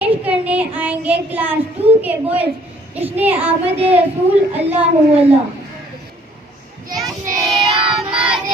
पेश करने आएंगे क्लास 2 के बॉयज जश्न आमद रसूल अल्लाह हु अल्लाह। जश्न आमद